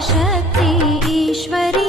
शक्ति ईश्वरी।